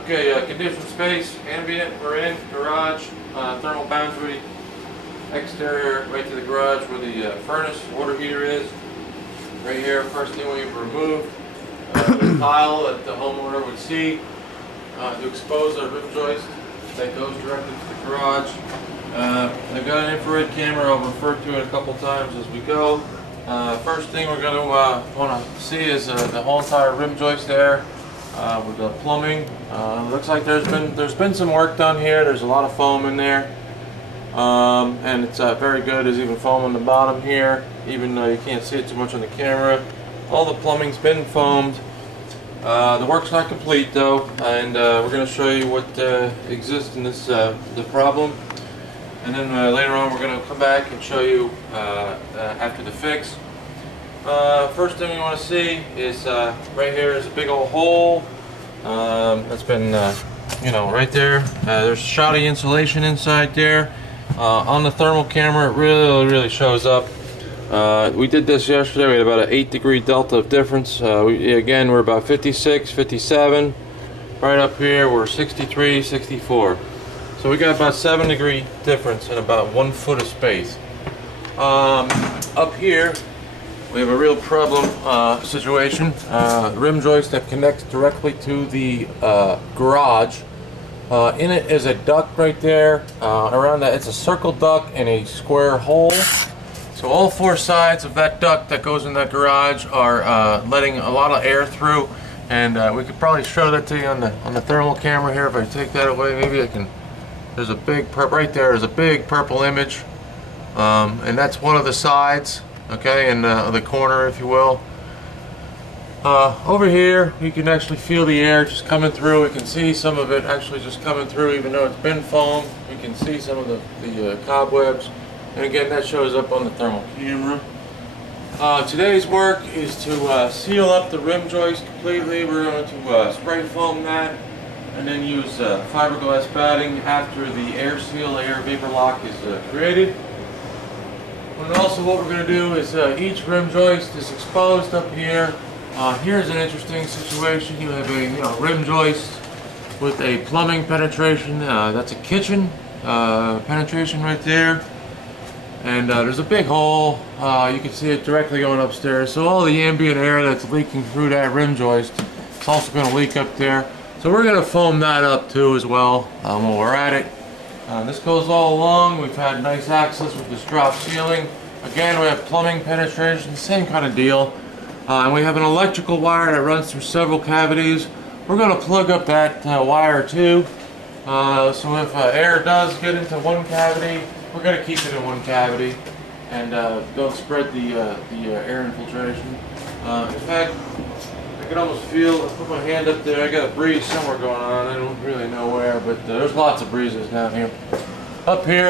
Okay, conditioned space, ambient, we're in, garage, thermal boundary, exterior right to the garage where the furnace, water heater is. Right here, first thing we've removed, the tile that the homeowner would see to expose our rim joist that goes directly to the garage. I've got an infrared camera, I'll refer to it a couple times as we go. First thing we're going to want to see is the whole entire rim joist there with the plumbing. Looks like there's been some work done here. There's a lot of foam in there, and it's very good. There's even foam on the bottom here, even though you can't see it too much on the camera. All the plumbing's been foamed. The work's not complete though, and we're going to show you what exists in this the problem. And then later on we're going to come back and show you after the fix. First thing we want to see is right here is a big old hole that's been right there. There's shoddy insulation inside there. On the thermal camera it really shows up. We did this yesterday. We had about an 8-degree delta of difference. Again, we're about 56, 57. Right up here we're 63, 64. So we got about 7-degree difference in about 1 foot of space. Up here we have a real problem situation. Rim joist that connects directly to the garage. In it is a duct right there. Around that, it's a circle duct and a square hole. So all 4 sides of that duct that goes in that garage are letting a lot of air through. And we could probably show that to you on the thermal camera here. If I take that away, maybe I can. There's a big right there is a big purple image, and that's one of the sides, okay, in the corner, if you will. Over here you can actually feel the air just coming through. We can see some of it actually just coming through, even though it's been foamed. You can see some of the cobwebs, and again that shows up on the thermal camera. Today's work is to seal up the rim joist completely. We're going to spray foam that and then use fiberglass batting after the air vapor lock is created. And also what we're going to do is each rim joist is exposed up here. Here's an interesting situation. You have a rim joist with a plumbing penetration. That's a kitchen penetration right there. And there's a big hole. You can see it directly going upstairs. So all the ambient air that's leaking through that rim joist is also going to leak up there. So we're going to foam that up too as well while we're at it. This goes all along. We've had nice access with this drop ceiling. Again, we have plumbing penetration, same kind of deal. And we have an electrical wire that runs through several cavities. We're going to plug up that wire too. So if air does get into one cavity, we're going to keep it in one cavity and don't spread the air infiltration. In fact, I can almost feel, I put my hand up there, I got a breeze somewhere going on, I don't really know where, but there's lots of breezes down here. Up here